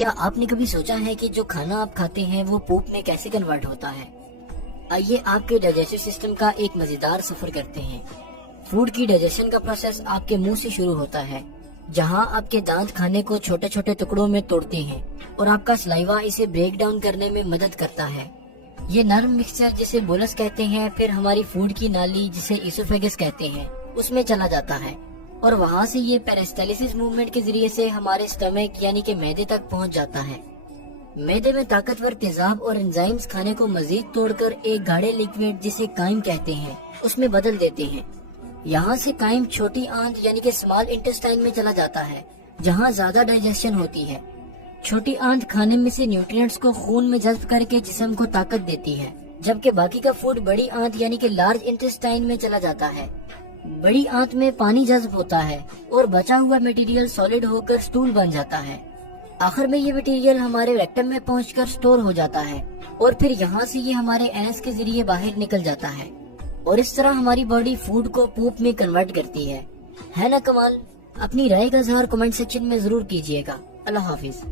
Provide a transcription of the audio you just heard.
کیا آپ نے کبھی سوچا ہے کہ جو کھانا آپ کھاتے ہیں وہ پوپ میں کیسے کنورٹ ہوتا ہے؟ آئیے آپ کے ڈائجسٹو سسٹم کا ایک مزیدار سفر کرتے ہیں۔ فوڈ کی ڈائجیشن کا پروسیس آپ کے منہ سے شروع ہوتا ہے، جہاں آپ کے دانت کھانے کو چھوٹے چھوٹے ٹکڑوں میں توڑتے ہیں اور آپ کا سلائیوا اسے بریک ڈاؤن کرنے میں مدد کرتا ہے۔ یہ نرم مکسچر جسے بولس کہتے ہیں پھر ہماری فوڈ کی نالی جسے ایسوفیگس کہتے ہیں اس میں چلا جاتا ہے، اور وہاں سے یہ پیرسٹیلسس موومنٹ کے ذریعے سے ہمارے سٹمک یعنی کہ معدے تک پہنچ جاتا ہے۔ معدے میں طاقتور تیزاب اور انزائمز کھانے کو مزید توڑ کر ایک گاڑھے لیکویڈ جسے قائم کہتے ہیں اس میں بدل دیتے ہیں۔ یہاں سے قائم چھوٹی آنت یعنی کہ اسمال انٹسٹائن میں چلا جاتا ہے، جہاں زیادہ ڈائجیشن ہوتی ہے۔ چھوٹی آنت کھانے میں سے نیوٹرینٹس کو خون میں جذب کر کے جسم کو طاقت دیتی ہے، جبکہ باقی کا فوڈ بڑی آنت یعنی کہ لارج انٹسٹائن میں چلا جاتا ہے۔ بڑی آنت میں پانی جذب ہوتا ہے اور بچا ہوا میٹیریل سالڈ ہو کر سٹول بن جاتا ہے۔ آخر میں یہ میٹیریل ہمارے ریکٹم میں پہنچ کر سٹور ہو جاتا ہے اور پھر یہاں سے یہ ہمارے اینس کے ذریعے باہر نکل جاتا ہے، اور اس طرح ہماری باڈی فوڈ کو پوپ میں کنورٹ کرتی ہے نا کمال؟ اپنی رائے کا اظہار کمنٹ سیکشن میں ضرور کیجیے گا۔ اللہ حافظ۔